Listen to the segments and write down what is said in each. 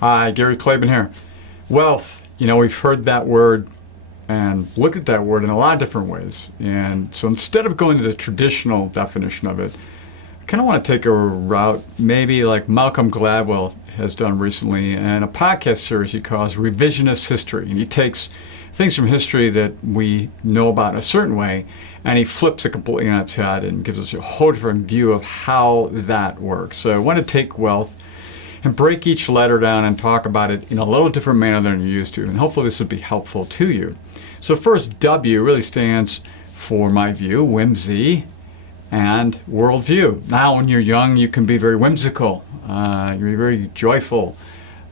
Hi, Gary Klaben here. Wealth, we've heard that word and looked at that word in a lot of different ways. And so instead of going to the traditional definition of it, I kind of want to take a route maybe like Malcolm Gladwell has done recently in a podcast series he calls Revisionist History. And he takes things from history that we know about in a certain way, and he flips it completely on its head and gives us a whole different view of how that works. So I want to take wealth and break each letter down and talk about it in a little different manner than you're used to. And hopefully this would be helpful to you. So first, W really stands for my view, whimsy, and worldview. Now, when you're young, you can be very whimsical. You're very joyful.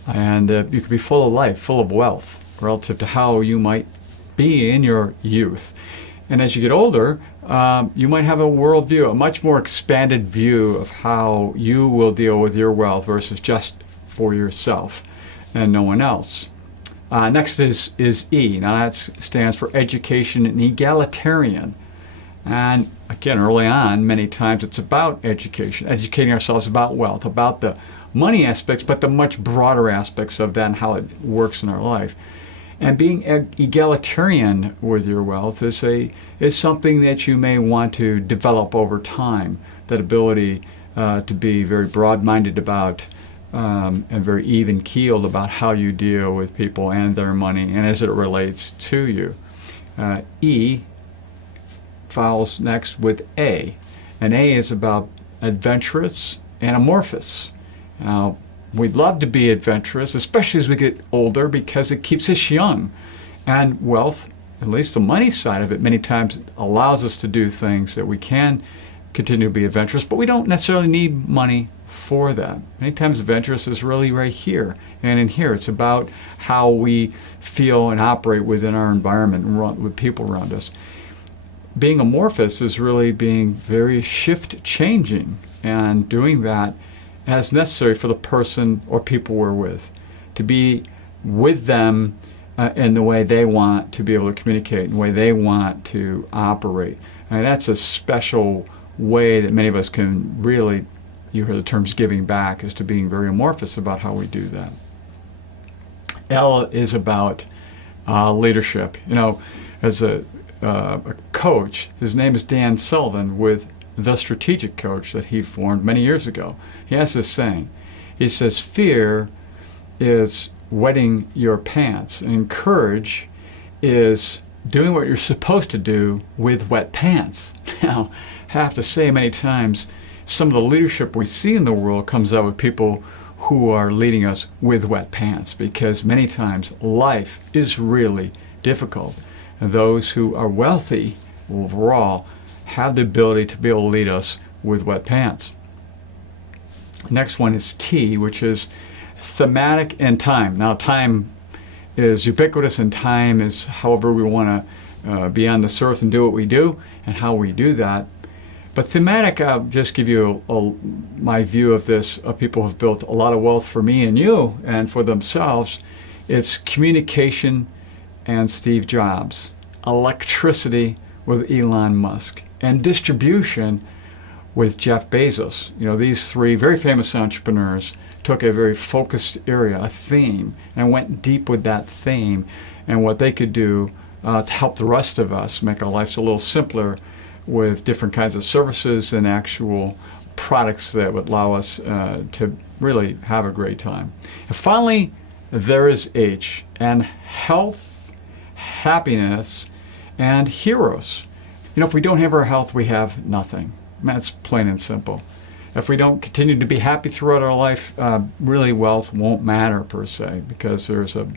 And you can be full of life, full of wealth, relative to how you might be in your youth. And as you get older, you might have a worldview, a much more expanded view of how you will deal with your wealth versus just for yourself and no one else. Next is E. Now that stands for education and egalitarian. And again, early on, many times it's about education, educating ourselves about wealth, about the money aspects, but the much broader aspects of that and how it works in our life. And being egalitarian with your wealth is something that you may want to develop over time. That ability to be very broad-minded about and very even-keeled about how you deal with people and their money and as it relates to you. E follows next with A. And A is about adventurous and amorphous. Now, we'd love to be adventurous, especially as we get older, because it keeps us young. And wealth, at least the money side of it, many times allows us to do things that we can continue to be adventurous, but we don't necessarily need money for that. Many times adventurous is really right here and in here. It's about how we feel and operate within our environment and with people around us. Being amorphous is really being very shift-changing and doing that as necessary for the person or people we're with, to be with them in the way they want to be able to communicate, in the way they want to operate. And that's a special way that many of us can really, you hear the terms giving back, is to being very amorphous about how we do that. L is about leadership. As a coach, his name is Dan Sullivan with The Strategic Coach that he formed many years ago. He has this saying. He says, fear is wetting your pants, and courage is doing what you're supposed to do with wet pants. Now, I have to say many times, some of the leadership we see in the world comes out with people who are leading us with wet pants, because many times life is really difficult. And those who are wealthy overall have the ability to be able to lead us with wet pants. Next one is T, which is thematic and time. Now, time is ubiquitous, and time is however we want to be on this earth and do what we do and how we do that. But thematic, I'll just give you my view of this, of people who have built a lot of wealth for me and you and for themselves. It's communication and Steve Jobs, electricity with Elon Musk, and distribution with Jeff Bezos. These three very famous entrepreneurs took a very focused area, a theme, and went deep with that theme and what they could do to help the rest of us make our lives a little simpler with different kinds of services and actual products that would allow us to really have a great time. And finally, there is H, and health, happiness, and heroes. If we don't have our health, we have nothing. That's plain and simple. If we don't continue to be happy throughout our life, really wealth won't matter per se, because there's a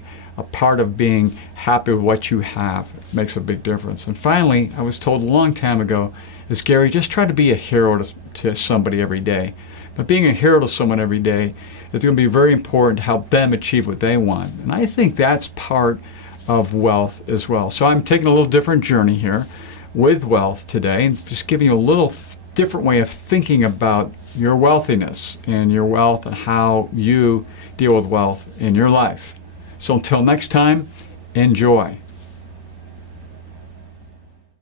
part of being happy with what you have. It makes a big difference. And finally, I was told a long time ago, is Gary, just try to be a hero to somebody every day. But being a hero to someone every day is going to be very important to help them achieve what they want. And I think that's part of wealth as well. So I'm taking a little different journey here with wealth today, and just giving you a little different way of thinking about your wealthiness and your wealth and how you deal with wealth in your life. So until next time, enjoy.